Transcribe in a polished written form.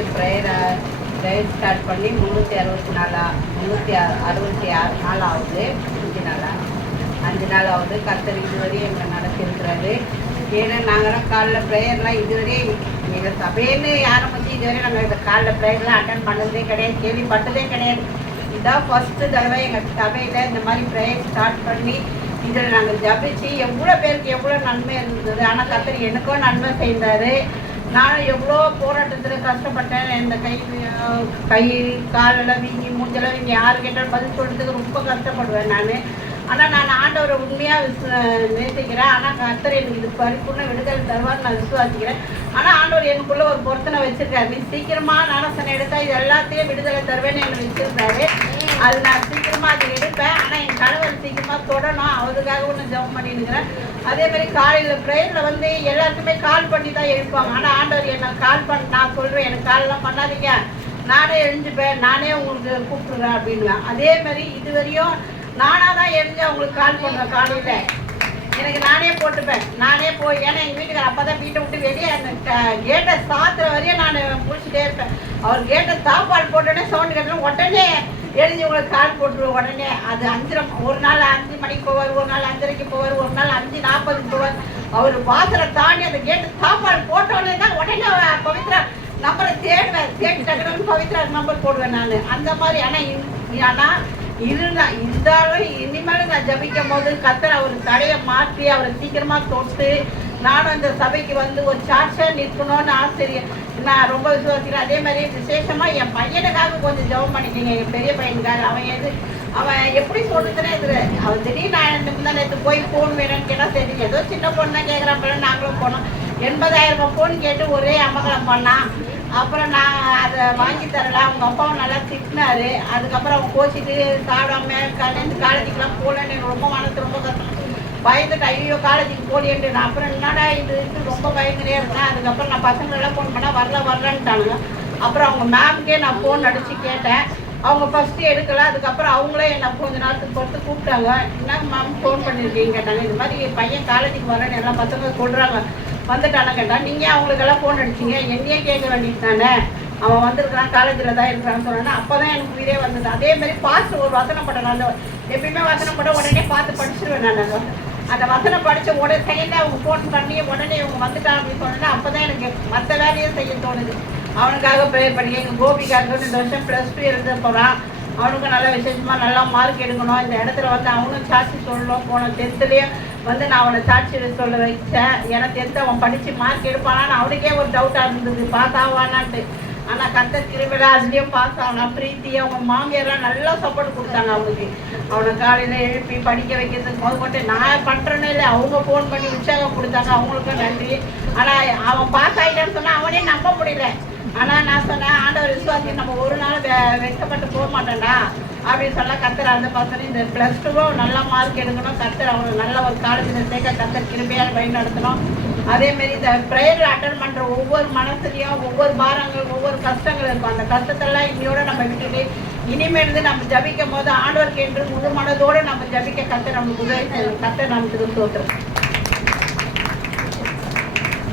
வந்து prayer start பண்ணி 366 நாள் ஆகுது. 5 நாள் ஆகுது. கர்த்தர் இதுவரையும் எங்களை நடத்திருக்கிறாரு. ஏன்னா நாங்களாம் காலைல ப்ரேயர்லாம் இதுவரையும் எங்கள் சபைன்னு ஆரம்பிச்சு இதுவரை நாங்கள் இந்த காலைல ப்ரேயர்லாம் அட்டன் பண்ணதே கிடையாது, கேள்விப்பட்டதே கிடையாது. இதான் ஃபஸ்ட்டு தடவை எங்கள் சபையில் இந்த மாதிரி ப்ரேயர் ஸ்டார்ட் பண்ணி இதில் நாங்கள் ஜபிச்சு எவ்வளோ பேருக்கு எவ்வளோ நன்மை இருந்தது. ஆனால் கர்த்தர் எனக்கும் நன்மை செய்தார். நானும் எவ்வளோ போராட்டத்தில் கஷ்டப்பட்டேன். இந்த கை காலெல்லாம் வீங்கி மூஞ்செல்லாம் வீங்கி யாரு கேட்டாலும் பதில் சொல்கிறதுக்கு ரொம்ப கஷ்டப்படுவேன் நான். ஆனால் நான் ஆண்டவரை உண்மையாக நேசிக்கிறேன். ஆனால் கர்த்தர் எனக்கு இது பரிபூர்ண விடுதலை தருவார் நான் விசுவாசிக்கிறேன். ஆனால் ஆண்டவர் எனக்குள்ளே ஒரு பொருத்தனை வச்சுருக்காரு. நீ சீக்கிரமாக ஞானஸ்தானம் எடுத்தால் இது எல்லாத்தையும் விடுதலை தருவேன்னு எனக்கு வச்சுருக்காரு. அது நான் சீக்கிரமாக அதை எடுப்பேன். ஆனால் என் கணவர் சீக்கிரமாக தொடணும், அவருக்காக ஒன்று ஜெபம் பண்ணிட்டுக்கிறேன். அதேமாதிரி காலையில் ப்ரேயரில் வந்து எல்லாருக்குமே கால் பண்ணி தான் எழுப்பாங்க. ஆனால் ஆண்டவர் என்னை நான் சொல்கிறேன், எனக்கு காலெல்லாம் பண்ணாதீங்க, நானே எழுஞ்சுப்பேன், நானே உங்களுக்கு கூப்பிடுறேன் அப்படின்வேன். அதேமாதிரி இதுவரையும் நானாக தான் எழுந்து அவங்களுக்கு கால் பண்ணுவேன். காலையில் எனக்கு நானே போட்டுப்பேன், நானே போய். ஏன்னா எங்கள் வீட்டுக்கார அப்போ தான் வீட்டை விட்டு வெளியே அந்த கேட்டை சாத்துற வரையும் நான் முடிச்சுட்டே இருப்பேன். அவர் கேட்டை தாப்பால் போட்டோடனே சவுண்டு கட்டணும், உடனே எழுதி உங்களுக்கு கால் போட்டுருவோம். உடனே அது 5 ஒரு நாள் 5 மணிக்கு போவார், ஒரு நாள் 5:30 போவார், ஒரு நாள் 5:40 போவார். அவர் வாசலை தாண்டி அந்த கேட்டு தாப்பால் போட்டோடனே தான் உடனே பவித்ரா நம்பரை தேடுவேன். தேடி டக்குனு பவித்ரா நம்பர் போடுவேன் நான். அந்த மாதிரி. ஆனால் இருந்தாலும் இனிமேல் நான் ஜபிக்கும் போது கர்த்தர் அவர் தடையை மாற்றி அவரை சீக்கிரமாக தொட்டு நானும் இந்த சபைக்கு வந்து ஒரு சாட்சியாக நிற்கணும்னு ஆசிரியர் நான் ரொம்ப விசுவாசிக்கிறேன். அதே மாதிரி விசேஷமாக என் பையனுக்காக கொஞ்சம் ஜெபம் பண்ணிட்டீங்க. எங்கள் பெரிய பையனுக்காக. அவன் எப்படி சொல்லுதுன்னே இது. அவன் திடீர்னு நான் முந்தானத்து போய் ஃபோன் வேணும்னு கேட்டால் சரி, ஏதோ சின்ன பொண்ணு தான் கேட்குறாப்பல நாங்களும் போனோம். 80,000 ஃபோன் கேட்டு ஒரே அமகலம் பண்ணான். அப்புறம் நான் அதை வாங்கி தரல. அவங்க அப்பாவும் நல்லா திட்டினாரு. அதுக்கப்புறம் அவங்க கோச்சிட்டு சாப்பிடாம காலேஜுக்கெலாம் போகலன்னு எனக்கு ரொம்ப மனசு ரொம்ப கஷ்டம். பயந்துட்டு ஐயோ காலேஜுக்கு போலியன்ட்டு நான் அப்புறம் என்னடா இது ரொம்ப பயந்துட்டே இருந்தேன். அதுக்கப்புறம் நான் பசங்களெல்லாம் ஃபோன் பண்ணால் வரலன்ட்டானுங்க. அப்புறம் அவங்க மேம்கே நான் ஃபோன் அடித்து கேட்டேன். அவங்க ஃபஸ்ட்டு எடுக்கலை. அதுக்கப்புறம் அவங்களே என்னை கொஞ்ச நேரத்துக்கு பொறுத்து கூப்பிட்டாங்க. என்னங்க மேம் ஃபோன் பண்ணியிருக்கீங்க கேட்டாங்க. இது மாதிரி பையன் காலேஜுக்கு வரேன்னு எல்லாம் பசங்க சொல்கிறாங்க, வந்துட்டானே கேட்டால் நீங்கள் அவங்களுக்கெல்லாம் ஃபோன் அடிச்சிங்க, என்னையே கேட்க வேண்டியது தானே, அவன் வந்திருக்கிறான் காலேஜில் தான் இருக்கிறான்னு சொன்னேன்னா அப்போ தான் எனக்கு உயிரே வந்தது. அதேமாதிரி பாஸ்ட் ஒரு வசனம் படம் நான் எப்பயுமே வசனம் படம் உடனே பார்த்து படிச்சிருவேன் நான். அந்த வசனம் படித்த உடனே செகண்டாக அவங்க ஃபோன் பண்ணி உடனே இவங்க வந்துட்டான் அப்படின்னு சொன்னேன்னா அப்போ தான் எனக்கு மற்ற வேலையும் செய்ய தோணுது. அவனுக்காக ப்ரேயர் பண்ணி எங்கள் கோபிக்காக இந்த வருஷம் +2 எழுத போகிறான். அவனுக்கும் நல்லா விசேஷமாக நல்லா மார்க் எடுக்கணும். இந்த இடத்துல வந்து அவனும் சாட்சி சொல்லணும். போன 10th வந்து நான் அவனை சாட்சி சொல்ல வச்சேன். ஏன்னா 10th அவன் படித்து மார்க் எடுப்பானான்னு அவனுக்கே ஒரு டவுட்டாக இருந்தது, பாஸ் ஆவானான்ட்டு. ஆனால் கர்த்தர் கிருபையில அதுலேயும் பாஸ் ஆனான். பிரீத்தி அவங்க மாமியாரெலாம் நல்லா சப்போர்ட் கொடுத்தாங்க அவனுக்கு. அவனை காலையில் எழுப்பி படிக்க வைக்கிறதுக்கு முதற்கொண்டு நான் பண்ணுறேன்னு இல்லை, அவங்க ஃபோன் பண்ணி உற்சாகம் கொடுத்தாங்க. அவங்களுக்கும் நன்றி. ஆனால் அவன் பாஸ் ஆகிட்டான்னு சொன்னால் அவனே நம்ப முடியல. ஆனால் நான் சொன்னேன், ஆண்டவர் விசுவாசி நம்ம ஒரு நாள் வெட்கப்பட்டு போக மாட்டேன்டா அப்படின்னு சொல்ல கர்த்தர் அந்த பசங்க இந்த +2 நல்லா மார்க் எடுக்கணும். கர்த்தர் அவங்க நல்ல ஒரு காலேஜில் சேர்க்க கர்த்தர் கிருபையாக வழி நடத்தணும். அதேமாரி இந்த ப்ரேயர் அட்டன் பண்ணுற ஒவ்வொரு மனசுலையும் ஒவ்வொரு பாரங்கள் ஒவ்வொரு கஷ்டங்கள் இருக்கும். அந்த கஷ்டத்தெல்லாம் இன்னையோட நம்ம விட்டுட்டு இனிமேல் நம்ம ஜபிக்கும் போது ஆண்டவருக்கு என்று முழு மனதோடு நம்ம ஜபிக்க கர்த்தர் நமக்கு உதவி செய்யணும். கர்த்தர் நமக்கு தோற்றுறோம்.